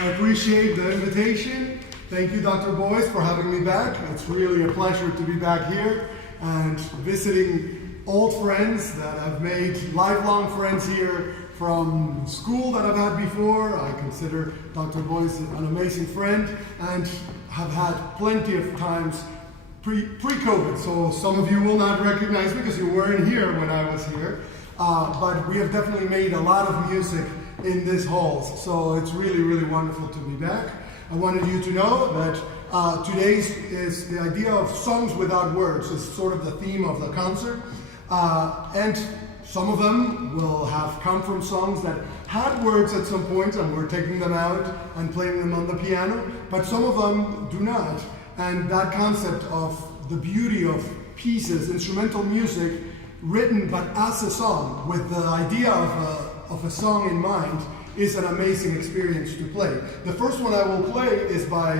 I appreciate the invitation. Thank you, Dr. Boyce, for having me back. It's really a pleasure to be back here and visiting old friends that I've made lifelong friends here from school that I've had before. I consider Dr. Boyce an amazing friend and have had plenty of times pre-COVID. So some of you will not recognize me because you weren't here when I was here. But we have definitely made a lot of music in this halls. So it's really, really wonderful to be back. I wanted you to know that today's is the idea of songs without words is sort of the theme of the concert. And some of them will have come from songs that had words at some point, and we're taking them out and playing them on the piano, but some of them do not. And that concept of the beauty of pieces, instrumental music, written but as a song, with the idea of a song in mind, is an amazing experience to play. The first one I will play is by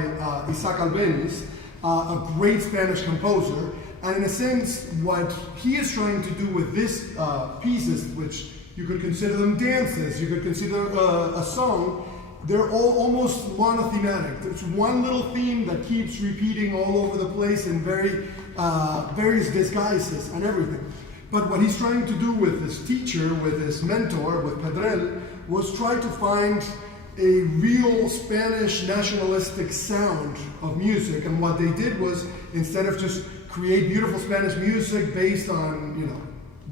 Isaac Albeniz, a great Spanish composer. And in a sense, what he is trying to do with these pieces, which you could consider them dances, you could consider a song, they're all almost monothematic. There's one little theme that keeps repeating all over the place in various disguises and everything. But what he's trying to do with his teacher, with his mentor, with Pedrell, was try to find a real Spanish nationalistic sound of music. And what they did was, instead of just create beautiful Spanish music based on,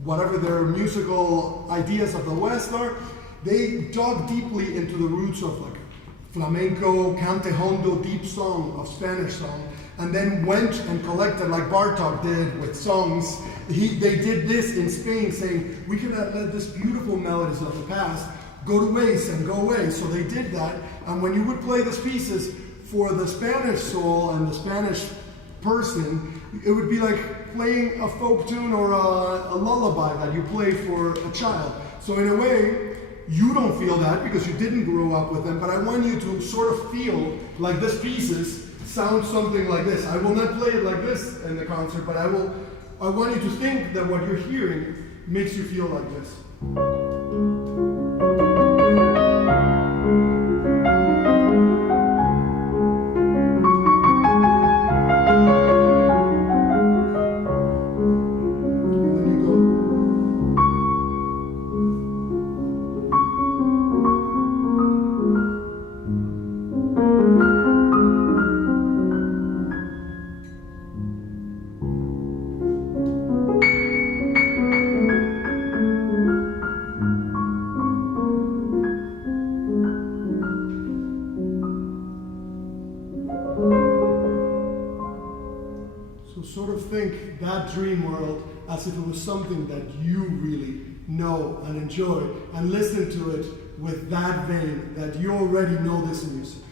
whatever their musical ideas of the West are, they dug deeply into the roots of like flamenco, cante hondo, deep song of Spanish song, and then went and collected, like Bartok did with songs. They did this in Spain, saying, we cannot let this beautiful melodies of the past go to waste and go away. So they did that, and when you would play these pieces for the Spanish soul and the Spanish person, it would be like playing a folk tune or a lullaby that you play for a child. So in a way, you don't feel that because you didn't grow up with them, but I want you to sort of feel like these pieces sound something like this. I will not play it like this in the concert, but I want you to think that what you're hearing makes you feel like this. Think that dream world as if it was something that you really know and enjoy, and listen to it with that vein that you already know this music.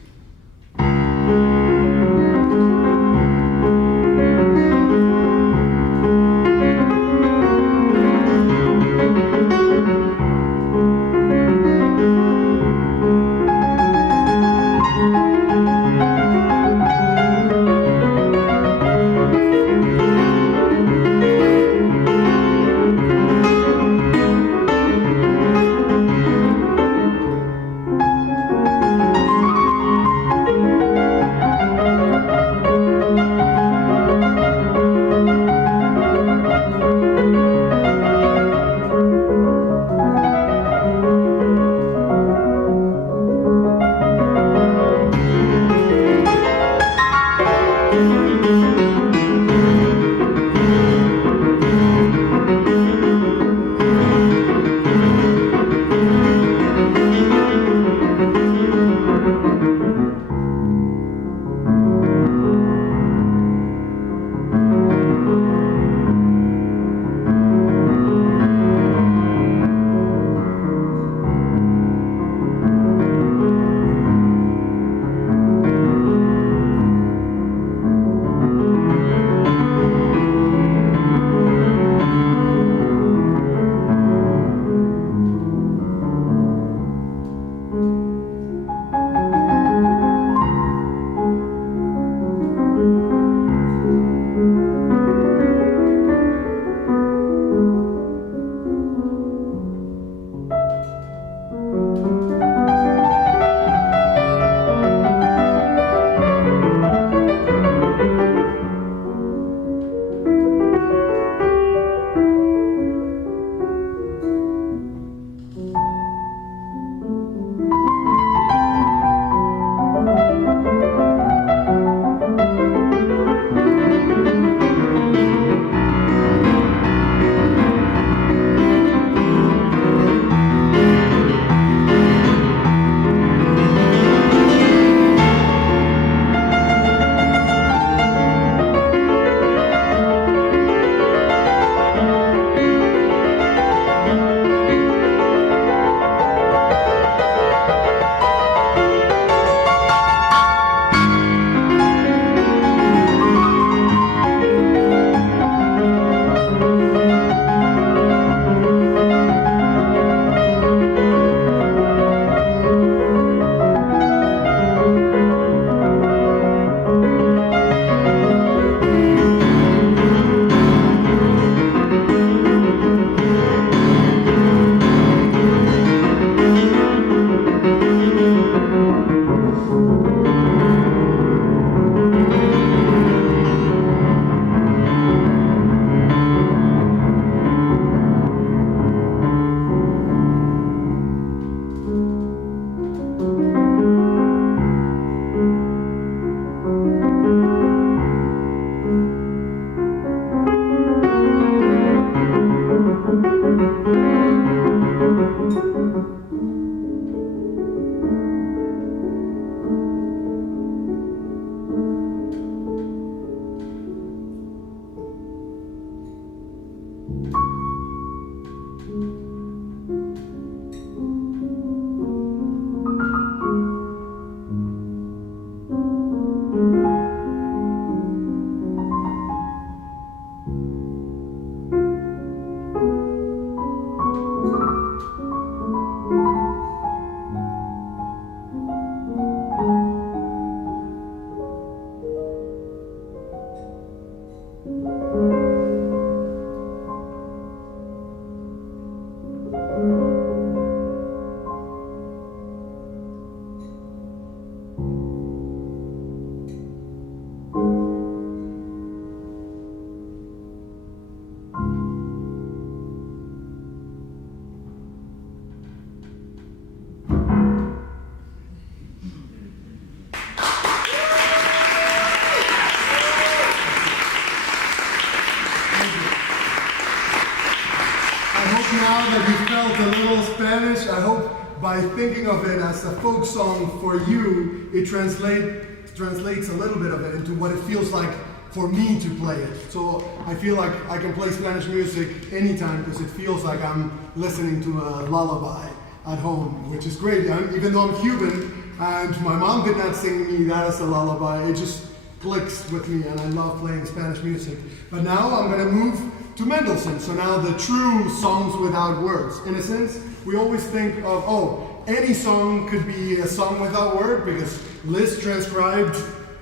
hope now that you felt a little Spanish, I hope by thinking of it as a folk song for you, it translates a little bit of it into what it feels like for me to play it. So I feel like I can play Spanish music anytime because it feels like I'm listening to a lullaby at home, which is great. Even though I'm Cuban and my mom did not sing me that as a lullaby, it just clicks with me and I love playing Spanish music. But now I'm going to move to Mendelssohn. So now the true songs without words. In a sense, we always think of, oh, any song could be a song without word because Liszt transcribed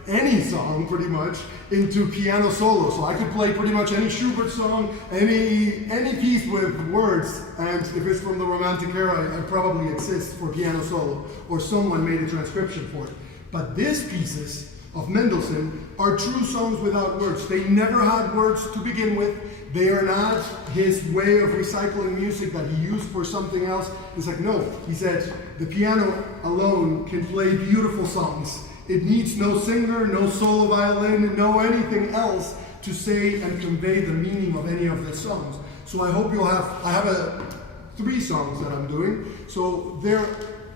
any song pretty much into piano solo. So I could play pretty much any Schubert song, any piece with words, and if it's from the Romantic era, it probably exists for piano solo, or someone made a transcription for it. But these pieces of Mendelssohn are true songs without words. They never had words to begin with. They are not his way of recycling music that he used for something else. It's like, no, he said, the piano alone can play beautiful songs. It needs no singer, no solo violin, no anything else to say and convey the meaning of any of the songs. So I hope I have 3 songs that I'm doing. So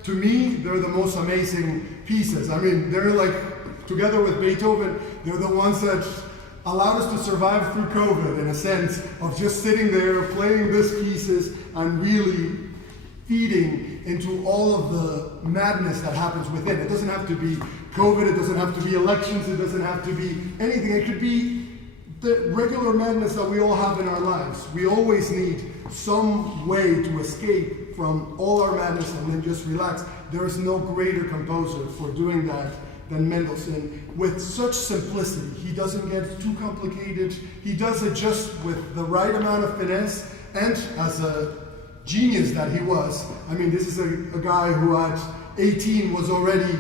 to me, they're the most amazing pieces. I mean, they're like, together with Beethoven, they're the ones that allowed us to survive through COVID, in a sense of just sitting there, playing these pieces, and really feeding into all of the madness that happens within. It doesn't have to be COVID, it doesn't have to be elections, it doesn't have to be anything. It could be the regular madness that we all have in our lives. We always need some way to escape from all our madness and then just relax. There is no greater composer for doing that than Mendelssohn, with such simplicity. He doesn't get too complicated. He does it just with the right amount of finesse, and as a genius that he was, I mean, this is a guy who at 18 was already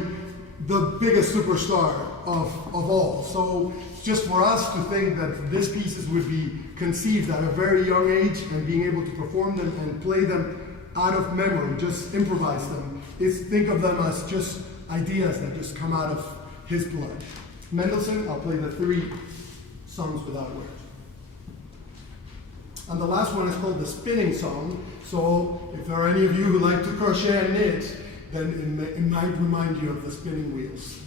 the biggest superstar of all. So just for us to think that these pieces would be conceived at a very young age and being able to perform them and play them out of memory, just improvise them, is think of them as just ideas that just come out of his blood. Mendelssohn, I'll play the 3 songs without words. And the last one is called the spinning song. So if there are any of you who like to crochet and knit, then it might remind you of the spinning wheels.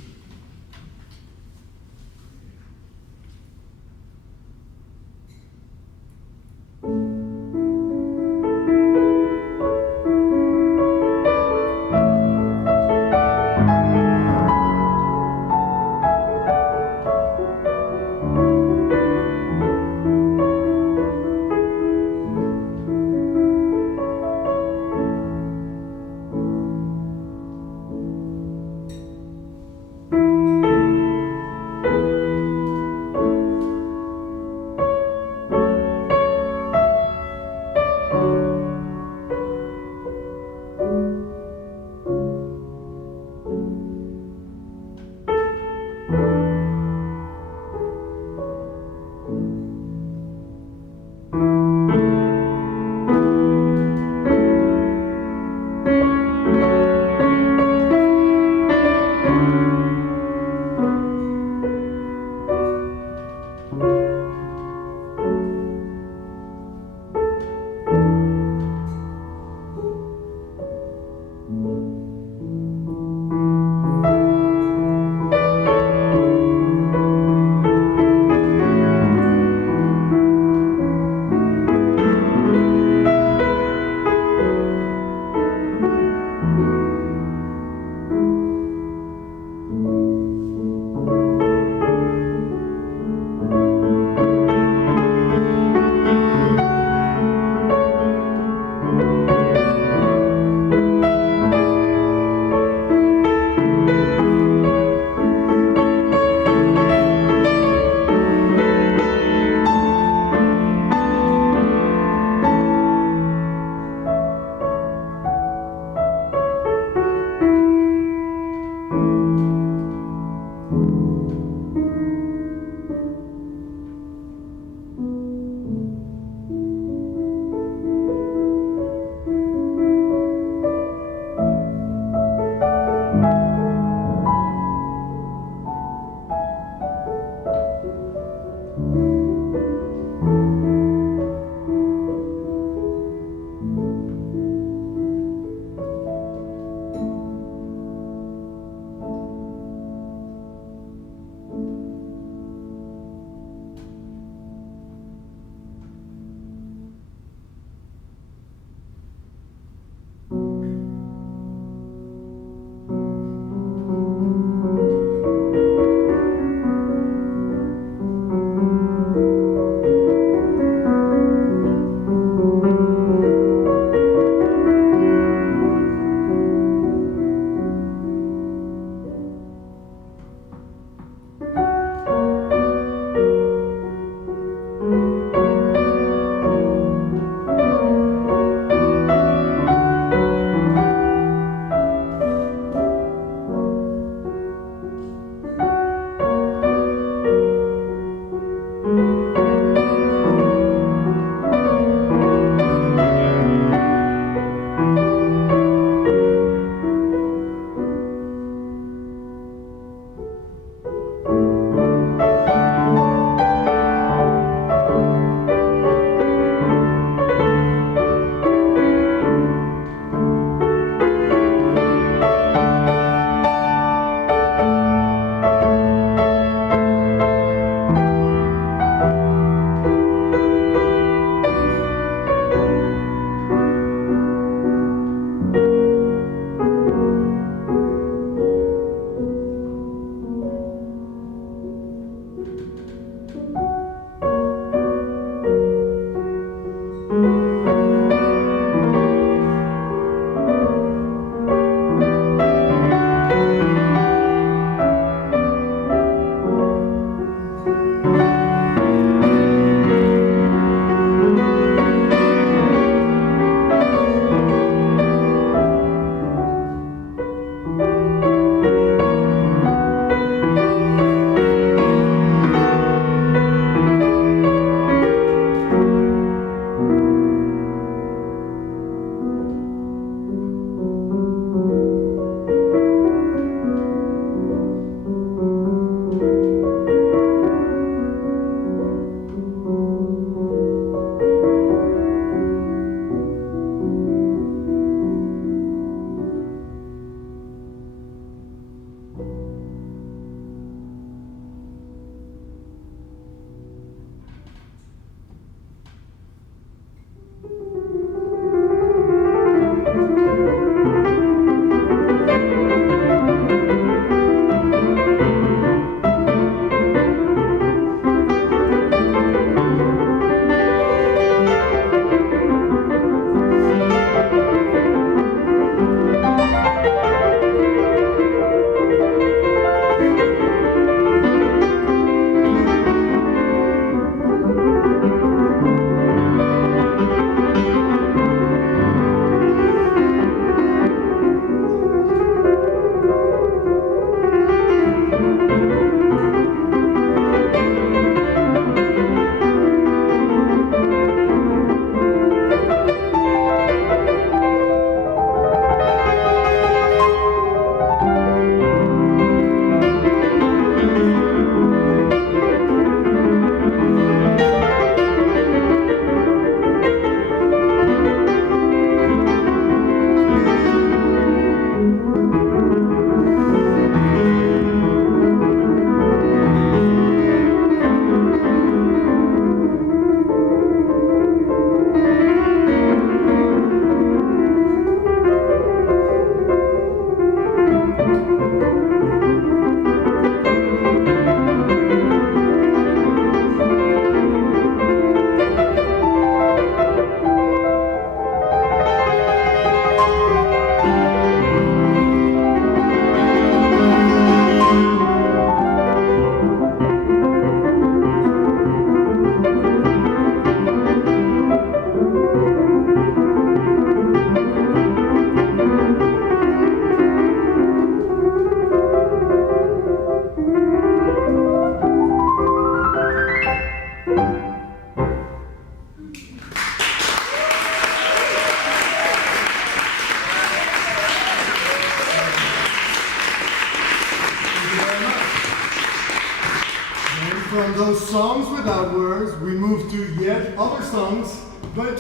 from those songs without words, we move to yet other songs, but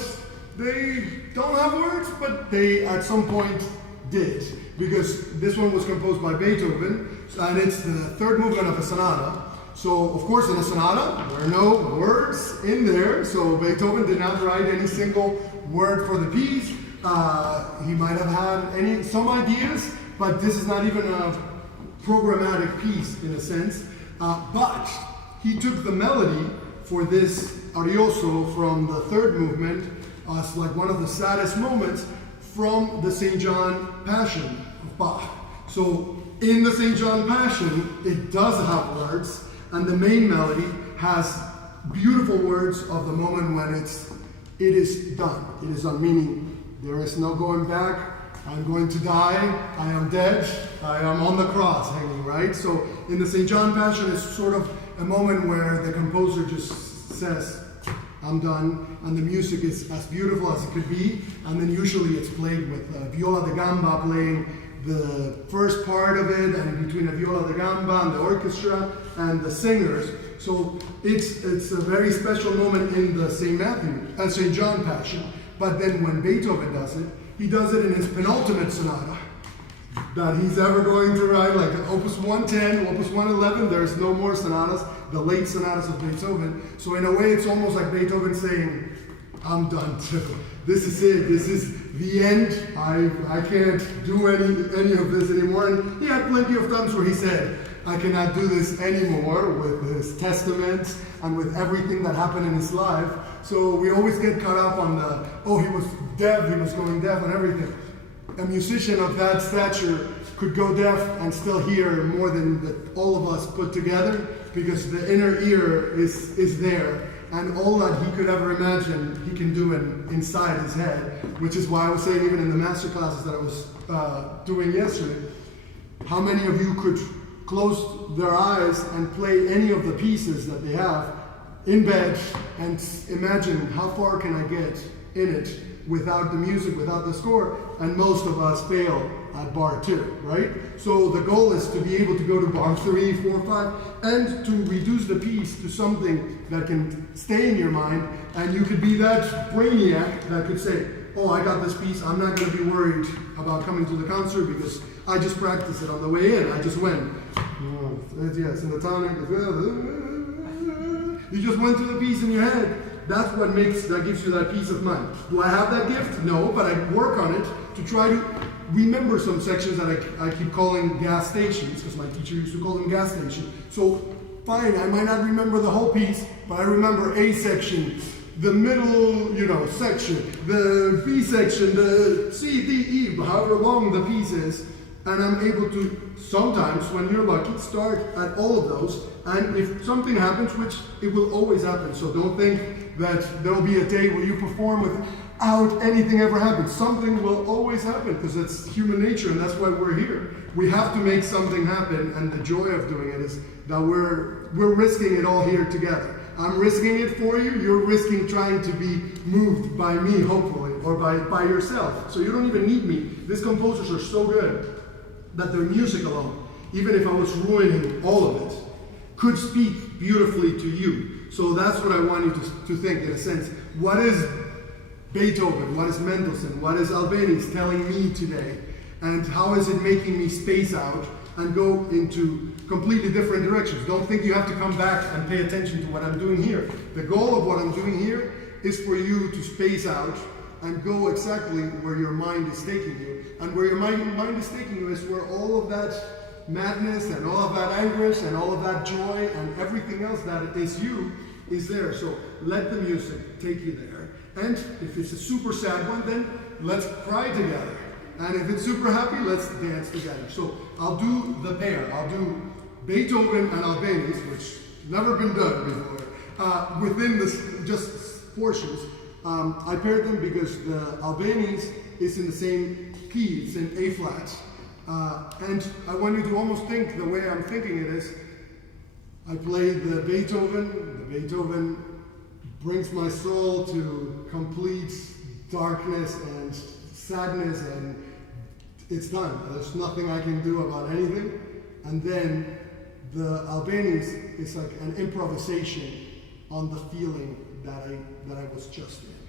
they don't have words, but they at some point did. Because this one was composed by Beethoven, and it's the third movement of a sonata. So, of course, in a sonata, there are no words in there, so Beethoven did not write any single word for the piece. He might have had some ideas, but this is not even a programmatic piece in a sense. But he took the melody for this Arioso from the third movement as like one of the saddest moments from the St. John Passion of Bach. So in the St. John Passion, it does have words, and the main melody has beautiful words of the moment when it is done. It is done, meaning there is no going back. I'm going to die. I am dead. I am on the cross hanging, right? So in the St. John Passion, it's sort of a moment where the composer just says, I'm done, and the music is as beautiful as it could be, and then usually it's played with viola da gamba playing the first part of it, and between a viola da gamba and the orchestra and the singers. So it's a very special moment in the St. John Passion. But then when Beethoven does it, he does it in his penultimate sonata that he's ever going to write, like Opus 110, Opus 111. There's no more sonatas, the late sonatas of Beethoven. So in a way, it's almost like Beethoven saying, I'm done too. This is it. This is the end. I can't do any of this anymore. And he had plenty of times where he said, I cannot do this anymore with his testament and with everything that happened in his life. So we always get caught up on he was deaf, he was going deaf and everything. A musician of that stature could go deaf and still hear more than all of us put together, because the inner ear is there, and all that he could ever imagine he can do inside his head, which is why I was saying even in the master classes that I was doing yesterday, how many of you could close their eyes and play any of the pieces that they have in bed and imagine how far can I get in it without the music, without the score, and most of us fail at bar 2, right? So the goal is to be able to go to bar 3, 4, 5, and to reduce the piece to something that can stay in your mind, and you could be that brainiac that could say, oh, I got this piece, I'm not going to be worried about coming to the concert because I just practiced it on the way in. I just went, yes, in the tonic, you just went through the piece in your head. That's what gives you that peace of mind. Do I have that gift? No, but I work on it to try to remember some sections that I keep calling gas stations, because my teacher used to call them gas stations. So fine, I might not remember the whole piece, but I remember A section, the middle, section, the B section, the C, D, E, however long the piece is, and I'm able to sometimes, when you're lucky, start at all of those. And if something happens, which it will always happen, so don't think that there will be a day where you perform without anything ever happening. Something will always happen, because it's human nature, and that's why we're here. We have to make something happen, and the joy of doing it is that we're risking it all here together. I'm risking it for you, you're risking trying to be moved by me, hopefully, or by yourself. So you don't even need me. These composers are so good that their music alone, even if I was ruining all of it, could speak beautifully to you. So that's what I want you to think, in a sense. What is Beethoven, what is Mendelssohn, what is Albéniz telling me today? And how is it making me space out and go into completely different directions? Don't think you have to come back and pay attention to what I'm doing here. The goal of what I'm doing here is for you to space out and go exactly where your mind is taking you. And where your mind is taking you is where all of that madness and all of that anguish and all of that joy and everything else that is you is there. So let the music take you there. And if it's a super sad one, then let's cry together. And if it's super happy, let's dance together. So I'll do the pair. I'll do Beethoven and Albéniz, which never been done before, within this just portions. I paired them because the Albéniz is in the same key, it's in A flat. And I want you to almost think the way I'm thinking it is. I play the Beethoven brings my soul to complete darkness and sadness, and it's done. There's nothing I can do about anything. And then the Albanians is like an improvisation on the feeling that I was just in.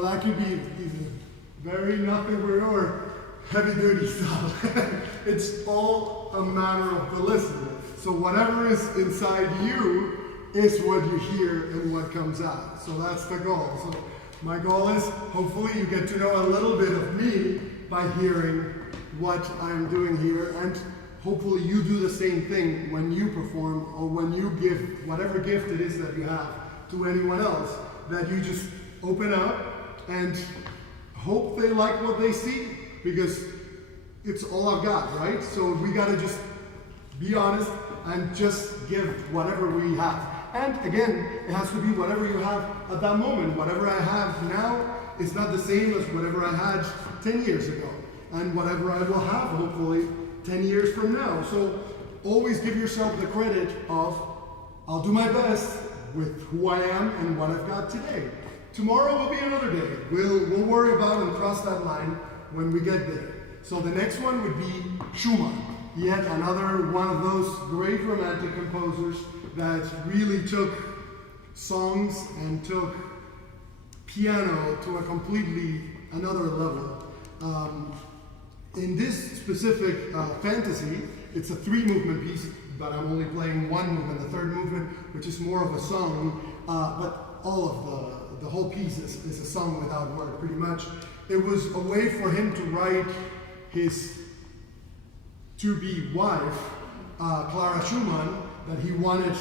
So that could be either very nothing or heavy duty stuff. It's all a matter of the listener. So whatever is inside you is what you hear and what comes out. So that's the goal. So my goal is hopefully you get to know a little bit of me by hearing what I'm doing here, and hopefully you do the same thing when you perform or when you give whatever gift it is that you have to anyone else, that you just open up and hope they like what they see, because it's all I've got, right? So we gotta just be honest and just give whatever we have. And again, it has to be whatever you have at that moment. Whatever I have now is not the same as whatever I had 10 years ago, and whatever I will have hopefully 10 years from now. So always give yourself the credit of, I'll do my best with who I am and what I've got today. Tomorrow will be another day. We'll worry about and cross that line when we get there. So the next one would be Schumann, yet another one of those great romantic composers that really took songs and took piano to a completely another level. In this specific fantasy, it's a 3-movement piece, but I'm only playing one movement, the third movement, which is more of a song, but all of the whole piece is a song without word, pretty much. It was a way for him to write his to-be wife, Clara Schumann, that he wanted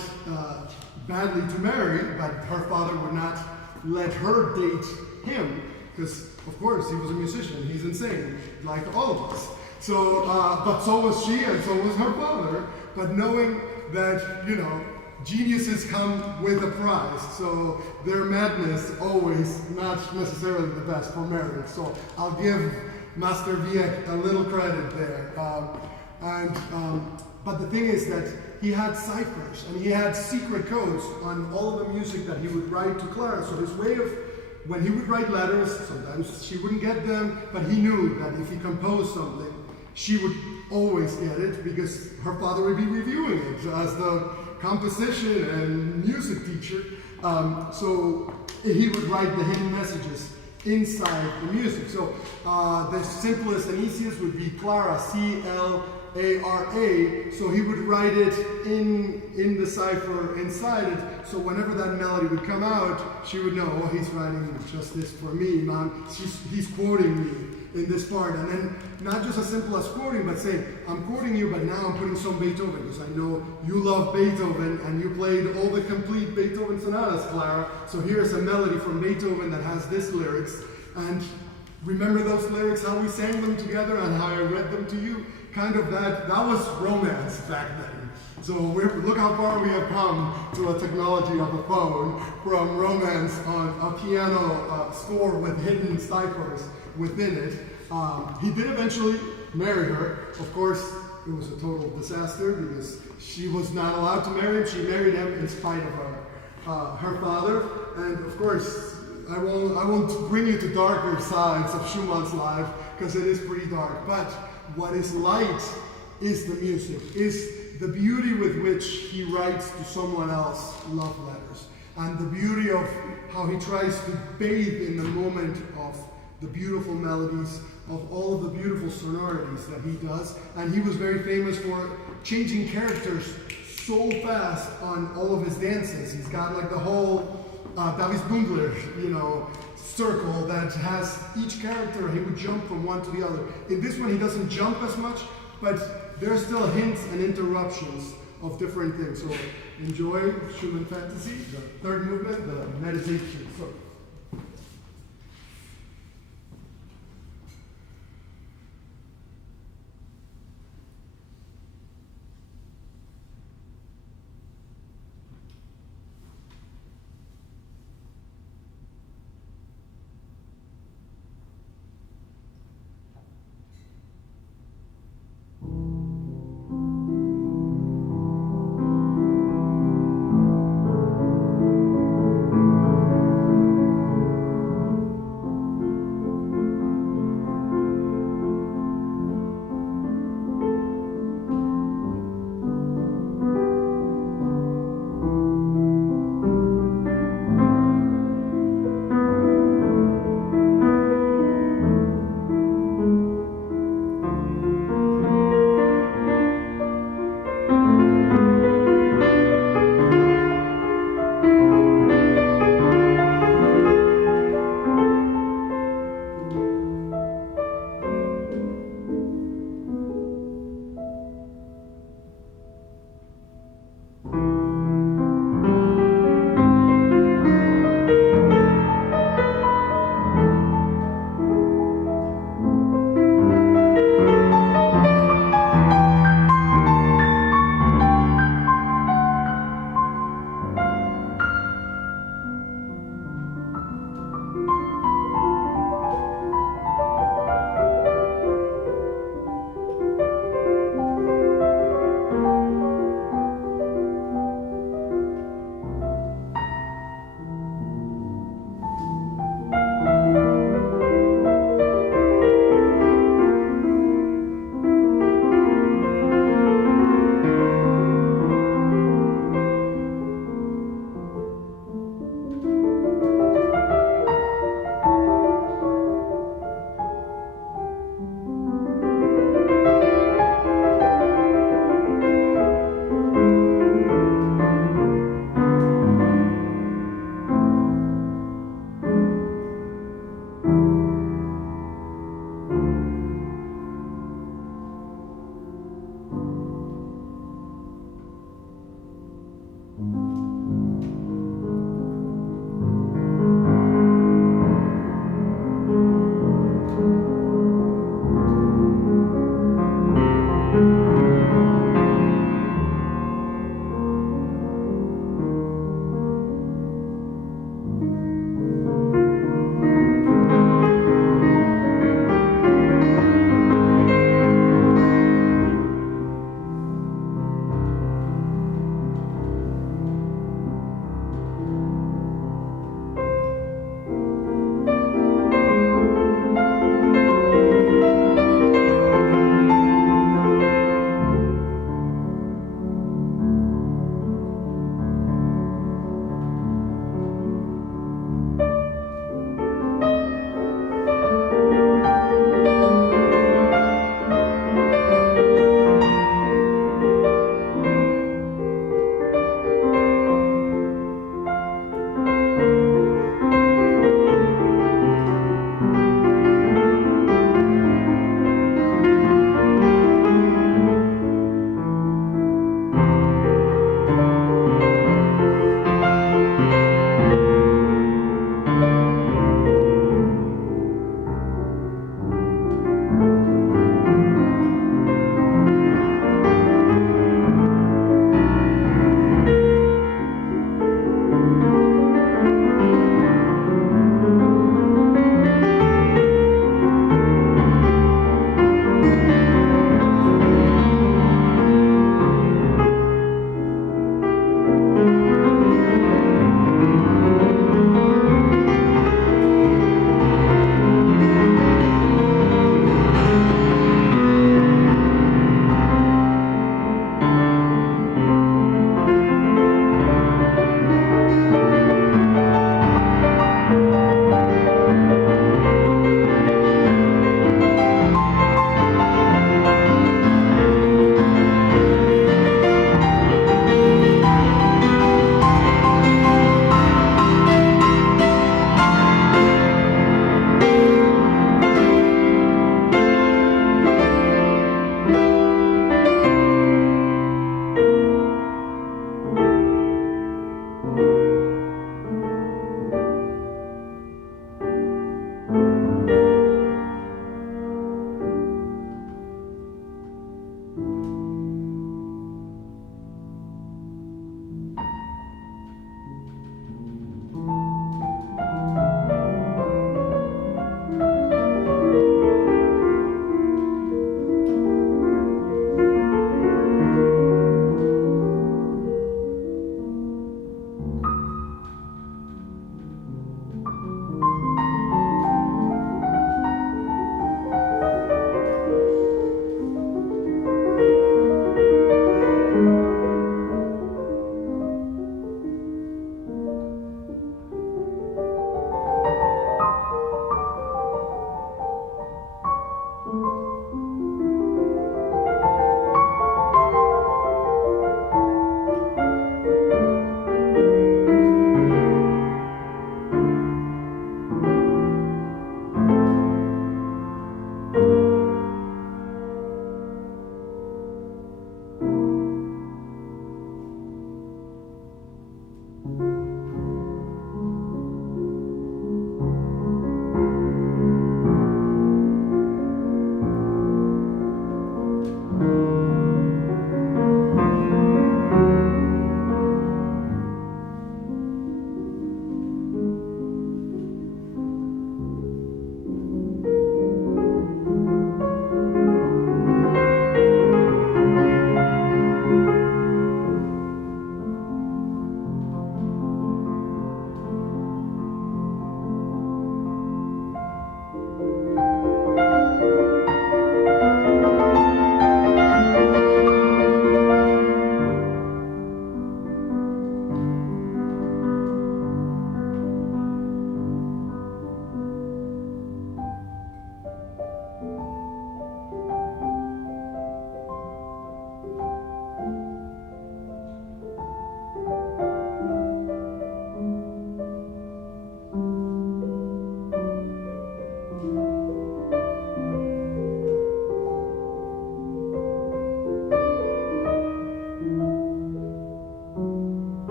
badly to marry, but her father would not let her date him, because of course he was a musician, he's insane, like all of us. So, but so was she, and so was her father. But knowing that, you know, geniuses come with a price, so their madness always not necessarily the best for marriage. So I'll give Master Wieck a little credit there. But the thing is that he had ciphers and he had secret codes on all of the music that he would write to Clara. So his way of, when he would write letters, sometimes she wouldn't get them, but he knew that if he composed something, she would always get it, because her father would be reviewing it as the composition and music teacher. So he would write the hidden messages inside the music. So the simplest and easiest would be Clara, C-L-A-R-A. So he would write it in the cipher inside it. So whenever that melody would come out, she would know, oh, he's writing just this for me, Mom. He's quoting me in this part. And then not just as simple as quoting, but saying, I'm quoting you, but now I'm putting some Beethoven, because I know you love Beethoven and you played all the complete Beethoven sonatas, Clara. So here's a melody from Beethoven that has this lyrics. And remember those lyrics, how we sang them together and how I read them to you? Kind of that was romance back then. So look how far we have come to a technology of a phone, from romance on a piano score with hidden ciphers within it. He did eventually marry her. Of course, it was a total disaster because she was not allowed to marry him. She married him in spite of her father. And of course, I won't bring you to darker sides of Schumann's life, because it is pretty dark. But what is light is the music, is the beauty with which he writes to someone else love letters, and the beauty of how he tries to bathe in the moment of the beautiful melodies, of all of the beautiful sonorities that he does. And he was very famous for changing characters so fast on all of his dances. He's got like the whole Davis Bungler, circle that has each character. He would jump from one to the other. In this one, he doesn't jump as much, but there are still hints and interruptions of different things. So enjoy Schumann Fantasy, the third movement, the meditation. So,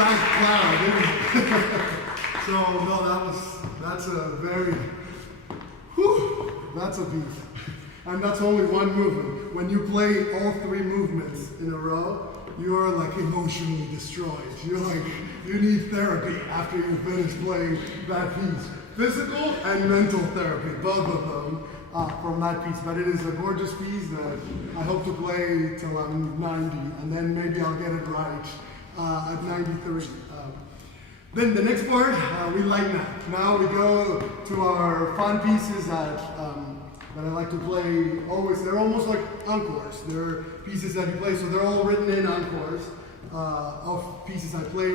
that cloud. So no, that's a very, that's a piece. And that's only one movement. When you play all three movements in a row, you're like emotionally destroyed. You're like, you need therapy after you finish playing that piece. Physical and mental therapy, both of them from that piece. But it is a gorgeous piece that I hope to play till I'm 90, and then maybe I'll get it right at 93. Then the next part, we lighten up. Now we go to our fun pieces that I like to play always. They're almost like encores. They're pieces that you play, so they're all written in encores of pieces I play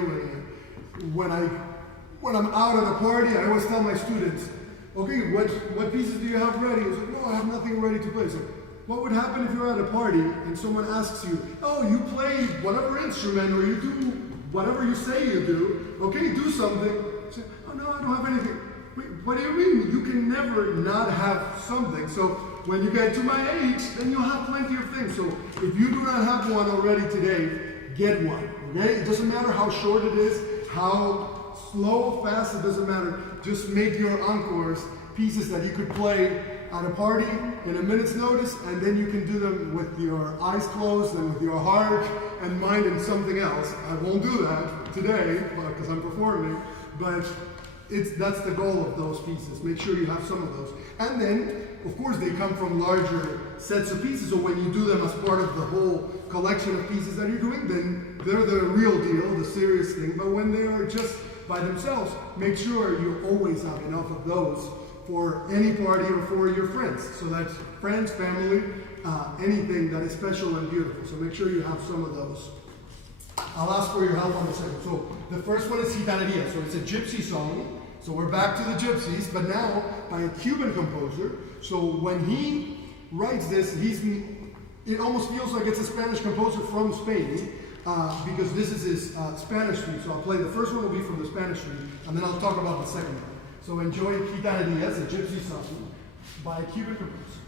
when I'm out at a party. I always tell my students, okay, what pieces do you have ready? I was like, no, I have nothing ready to play. So what would happen if you're at a party and someone asks you, oh, you play whatever instrument or you do whatever you say you do, okay, do something. I say, oh no, I don't have anything. Wait, what do you mean? You can never not have something. So when you get to my age, then you'll have plenty of things. So if you do not have one already today, get one, okay? It doesn't matter how short it is, how slow, fast, it doesn't matter. Just make your encores pieces that you could play at a party in a minute's notice, and then you can do them with your eyes closed and with your heart and mind in something else. I won't do that today because I'm performing, but that's the goal of those pieces. Make sure you have some of those. And then, of course, they come from larger sets of pieces, so when you do them as part of the whole collection of pieces that you're doing, then they're the real deal, the serious thing. But when they are just by themselves, make sure you always have enough of those for any party or for your friends. So that's friends, family, anything that is special and beautiful. So make sure you have some of those. I'll ask for your help on the second. So the first one is Gitaneria. So it's a gypsy song. So we're back to the gypsies, but now by a Cuban composer. So when he writes this, it almost feels like it's a Spanish composer from Spain, because this is his Spanish suite. So I'll play the first one will be from the Spanish suite, and then I'll talk about the second one. So enjoy Gitaneria, a gypsy song by a Cuban composer.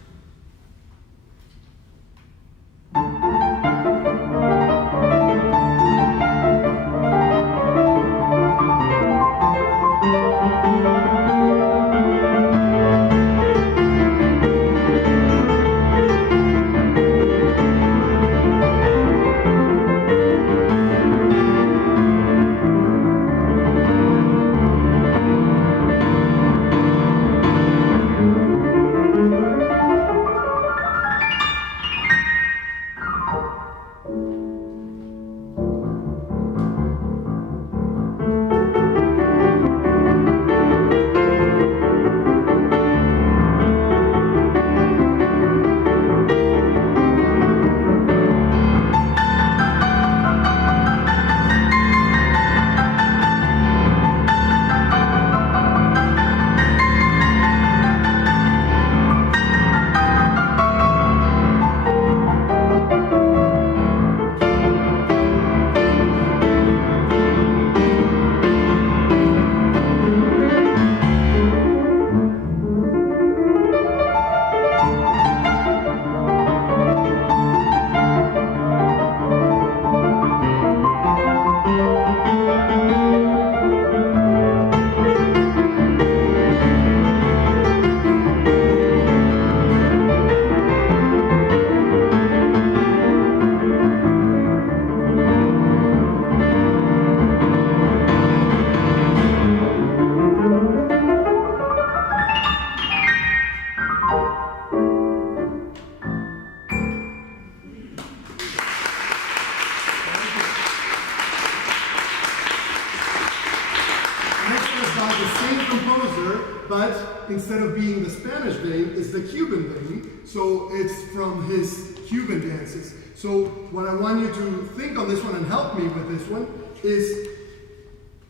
Instead of being the Spanish vein, it's the Cuban vein, so it's from his Cuban dances. So what I want you to think on this one and help me with this one is,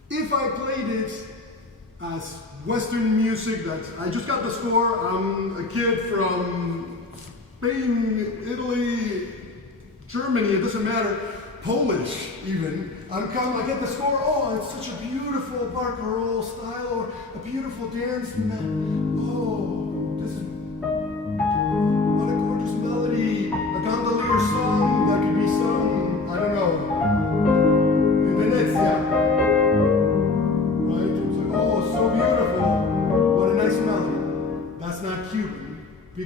if I played it as Western music, that I just got the score, I'm a kid from Spain, Italy, Germany, it doesn't matter, Polish even. I get the score, oh, it's such a beautiful barcarolle style, or a beautiful dance, and then, oh, this is, what a gorgeous melody, a gondolier song that could be sung, I don't know, in Venezia.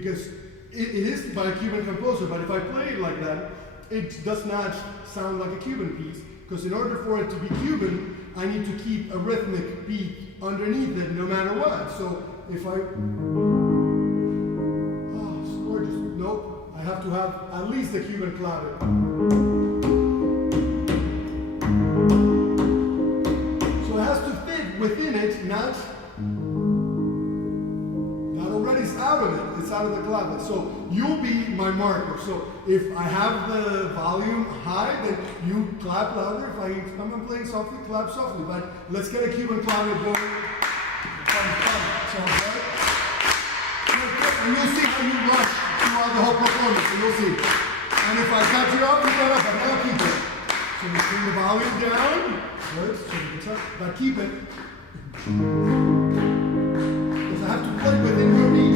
because it is by a Cuban composer, but if I play it like that, it does not sound like a Cuban piece, because in order for it to be Cuban, I need to keep a rhythmic beat underneath it no matter what. So if I, it's gorgeous. Nope, I have to have at least a Cuban clave. So it has to fit within it, not already it's out of it, it's out of the clave. So you'll be my marker. So if I have the volume high, then you clap louder. If I come and playing softly, clap softly. But let's get a Cuban clave going. Sounds good. And you'll see how you rush throughout the whole performance, and you'll see. And if I cut you off, you get up, and I'll keep it. So you bring the volume down. Good. So you can but keep it. Because I have to play within your beat.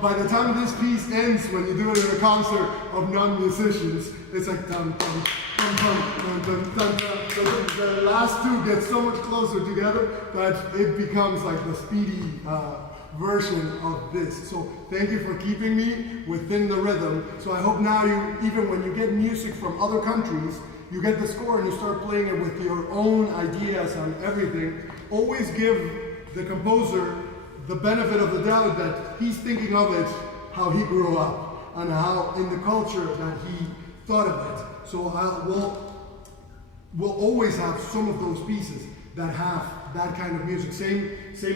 By the time this piece ends, when you do it in a concert of non-musicians, it's like dum dum dum dum dum dum dum dum. The last two get so much closer together that it becomes like the speedy version of this. So thank you for keeping me within the rhythm. So I hope now you, even when you get music from other countries, you get the score and you start playing it with your own ideas and everything. Always give the composer the benefit of the doubt that he's thinking of it how he grew up and how in the culture that he thought of it. So will always have some of those pieces that have that kind of music. Same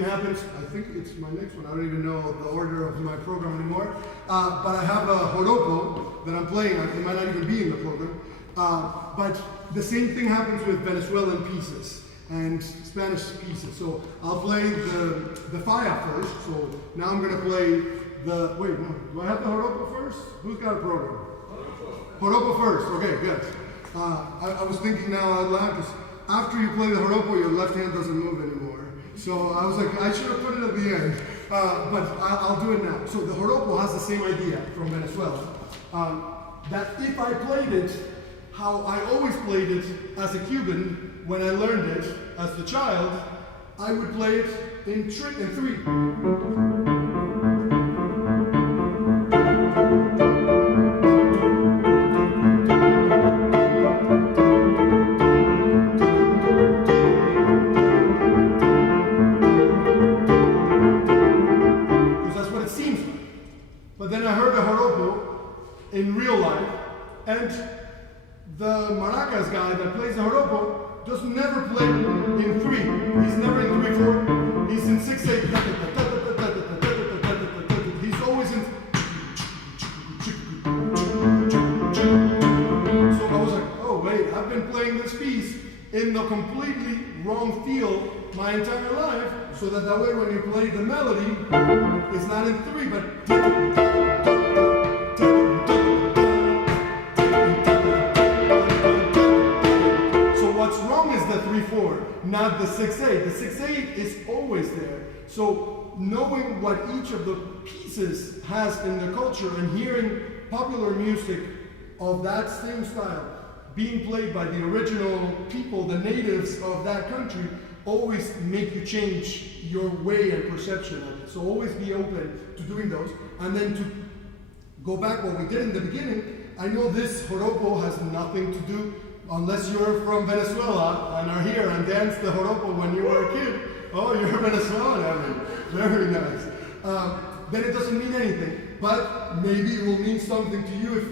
happens, I think it's my next one, I don't even know the order of my program anymore, but I have a joropo that I'm playing, it might not even be in the program, but the same thing happens with Venezuelan pieces and Spanish pieces. So I'll play the falla first, so now I'm going to play wait, no, do I have the joropo first? Who's got a program? Joropo first, okay, good. I was thinking now out loud, because after you play the joropo, your left hand doesn't move anymore. So I was like, I should have put it at the end, but I'll do it now. So the joropo has the same idea from Venezuela, that if I played it how I always played it as a Cuban when I learned it as a child, I would play it in three. In real life, and the maracas guy that plays the joropo just never play in three. He's never in 3/4. He's in 6/8. He's always in. So I was like, oh wait, I've been playing this piece in the completely wrong feel my entire life, so that way when you play the melody, it's not in three, but. The 3/4, not the 6/8. The 6/8 is always there. So knowing what each of the pieces has in the culture and hearing popular music of that same style being played by the original people, the natives of that country, always make you change your way and perception of it. So always be open to doing those. And then to go back what we did in the beginning, I know this joropo has nothing to do, unless you're from Venezuela and are here and danced the joropo when you were a kid. Oh, you're Venezuelan, Evan. Very nice. Then it doesn't mean anything, but maybe it will mean something to you if...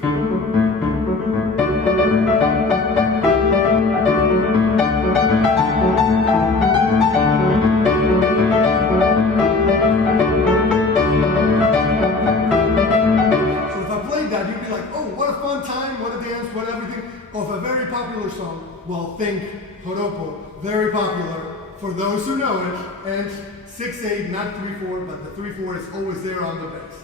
of a very popular song. Well, think joropo, very popular for those who know it, and 6/8, not 3/4, but the 3/4 is always there on the bass.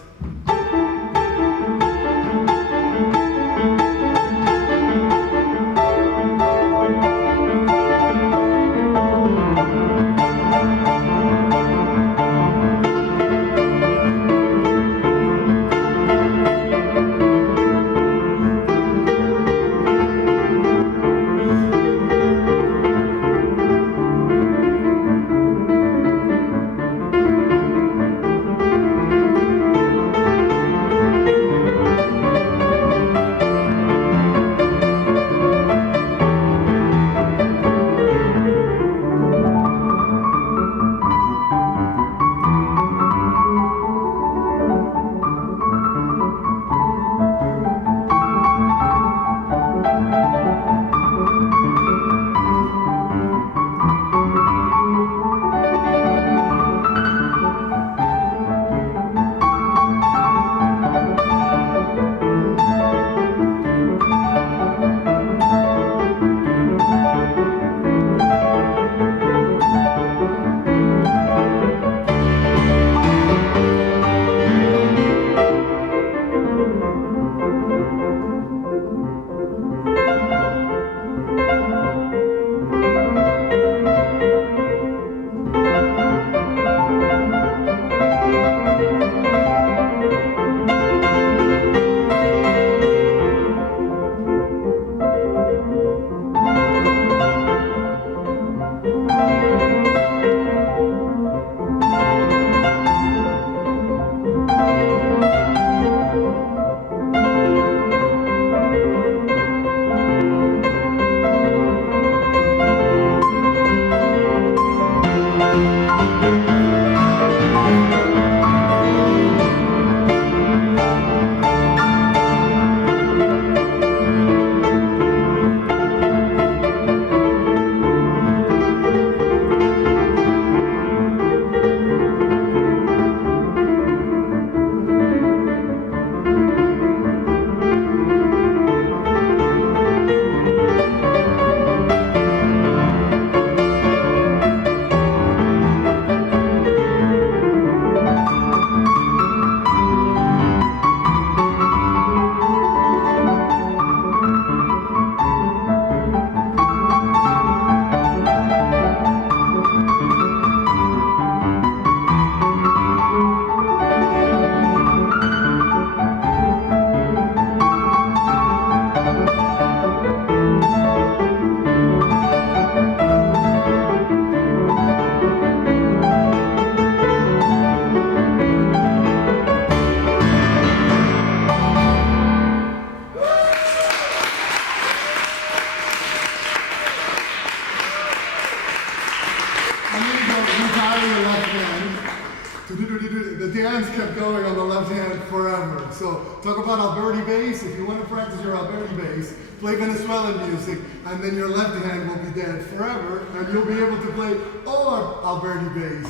kept going on the left hand forever. So talk about Alberti bass. If you want to practice your Alberti bass, play Venezuelan music, and then your left hand will be dead forever, and you'll be able to play all Alberti bass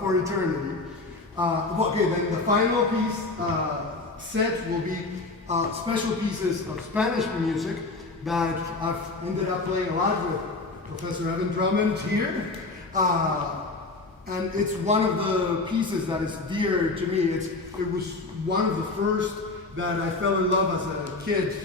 for eternity. Okay, then the final piece set will be special pieces of Spanish music that I've ended up playing a lot with Professor Evan Drummond here. And it's one of the pieces that is dear to me. It was one of the first that I fell in love as a kid.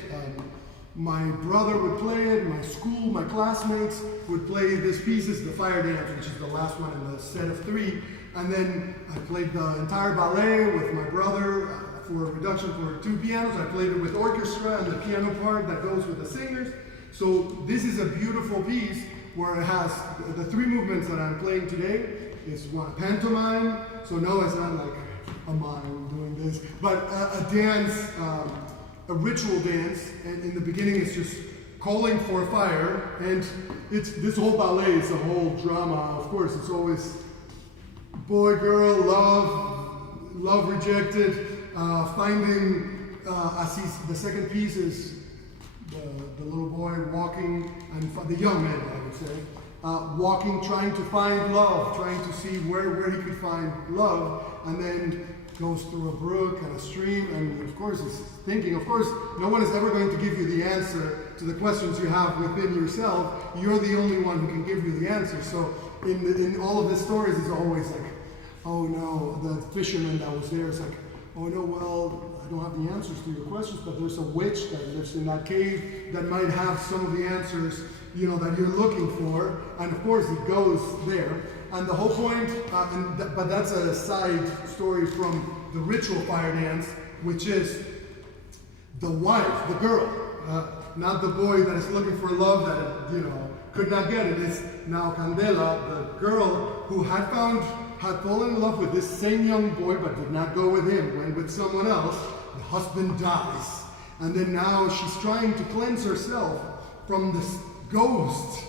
My brother would play it, my school, my classmates would play this piece. It's the Fire Dance, which is the last one in the set of 3. And then I played the entire ballet with my brother for a reduction for 2 pianos. I played it with orchestra and the piano part that goes with the singers. So this is a beautiful piece where it has the 3 movements that I'm playing today. Is one pantomime, so no, it's not like a mime doing this, but a dance, a ritual dance, and in the beginning it's just calling for fire, and it's this whole ballet is a whole drama. Of course, it's always boy, girl, love rejected, finding, the second piece is the little boy walking, and the young man, I would say, walking, trying to find love, trying to see where he could find love, and then goes through a brook and a stream, and of course he's thinking, of course, no one is ever going to give you the answer to the questions you have within yourself. You're the only one who can give you the answer. So in all of the stories, it's always like, oh no, the fisherman that was there is like, oh no, well, I don't have the answers to your questions, but there's a witch that lives in that cave that might have some of the answers, you know, that you're looking for. And of course it goes there. And the whole point, but that's a side story from the ritual fire dance, which is the wife, the girl, not the boy that is looking for love that, you know, could not get it. It's now Candela, the girl who had fallen in love with this same young boy, but did not go with him, went with someone else. The husband dies. And then now she's trying to cleanse herself from this ghost.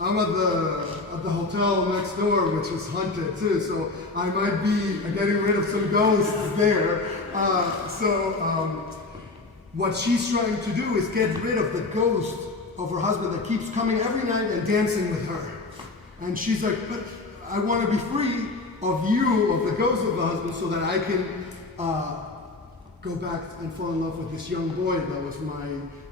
I'm at the hotel next door, which is haunted too, so I might be getting rid of some ghosts there. What she's trying to do is get rid of the ghost of her husband that keeps coming every night and dancing with her. And she's like, but I want to be free of you, of the ghost of the husband, so that I can go back and fall in love with this young boy that was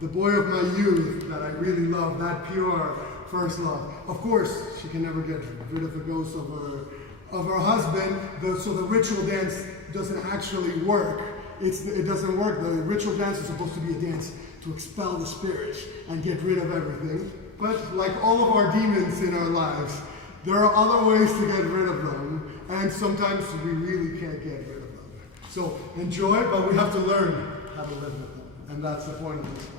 the boy of my youth that I really loved, that pure first love. Of course, she can never get rid of the ghost of her husband, so the ritual dance doesn't actually work. It doesn't work. The ritual dance is supposed to be a dance to expel the spirit and get rid of everything. But like all of our demons in our lives, there are other ways to get rid of them, and sometimes we really can't get rid of them. So enjoy, but we have to learn how to live with them, and that's the point of this one.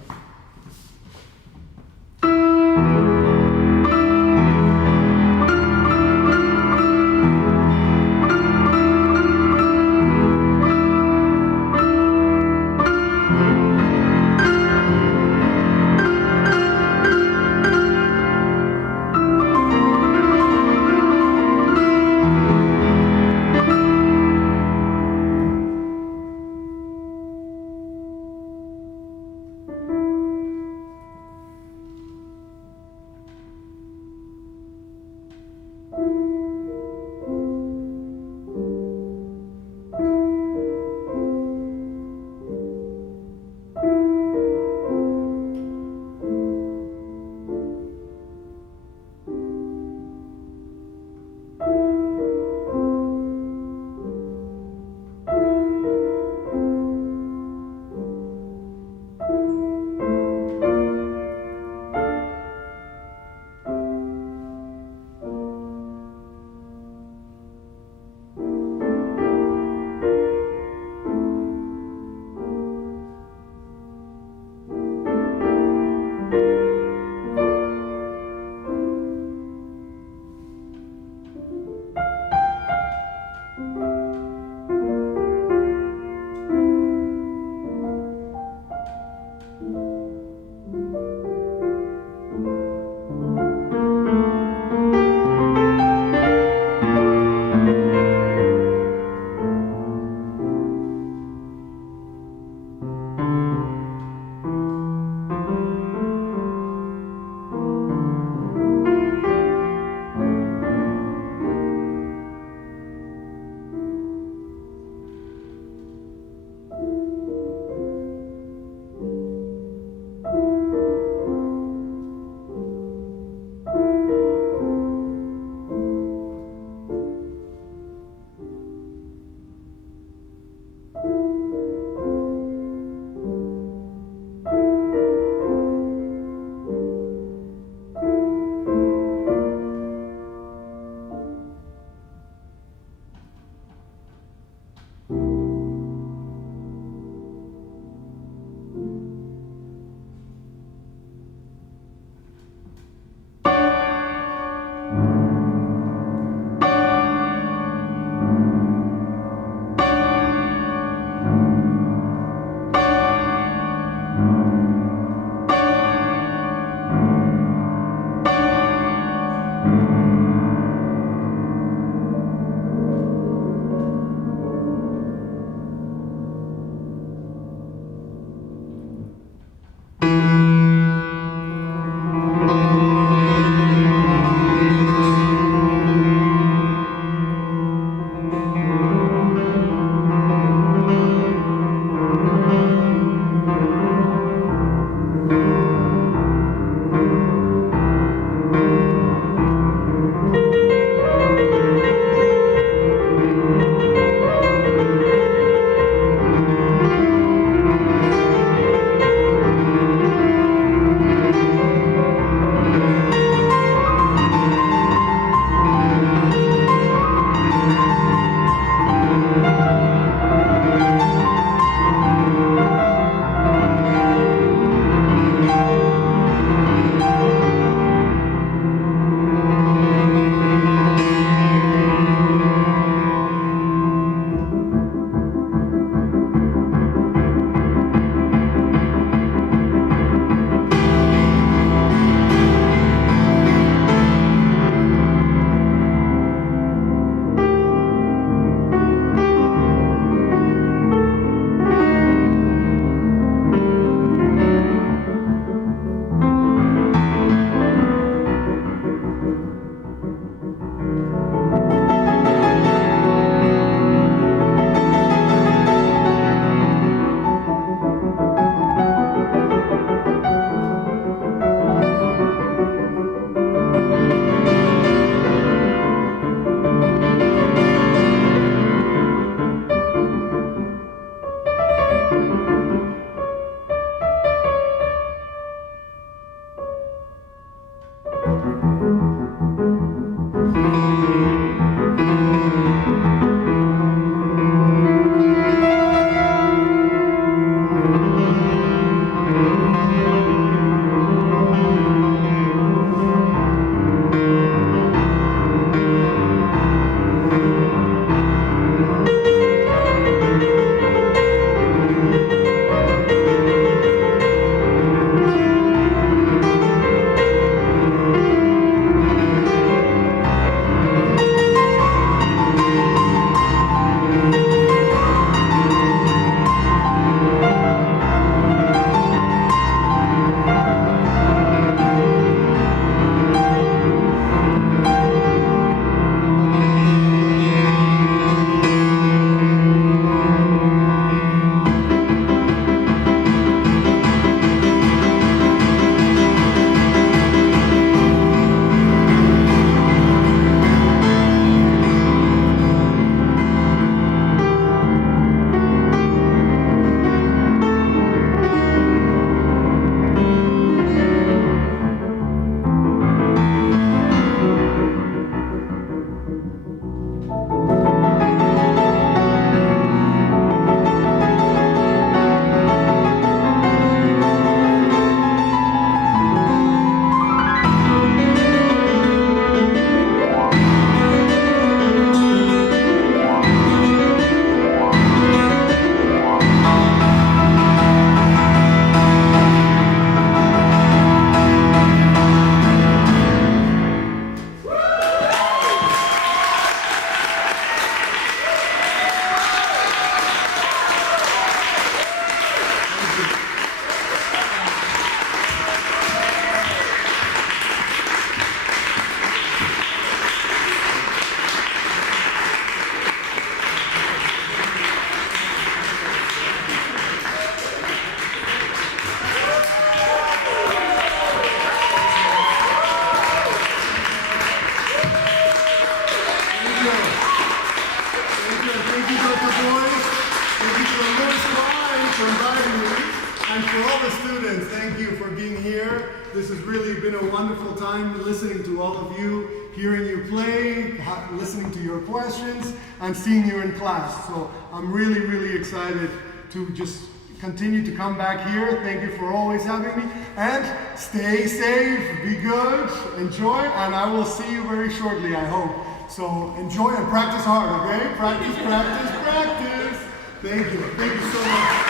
And for all the students, thank you for being here. This has really been a wonderful time listening to all of you, hearing you play, listening to your questions, and seeing you in class. So I'm really, really excited to just continue to come back here. Thank you for always having me. And stay safe, be good, enjoy, and I will see you very shortly, I hope. So enjoy and practice hard, okay? Practice, practice, practice. Thank you so much.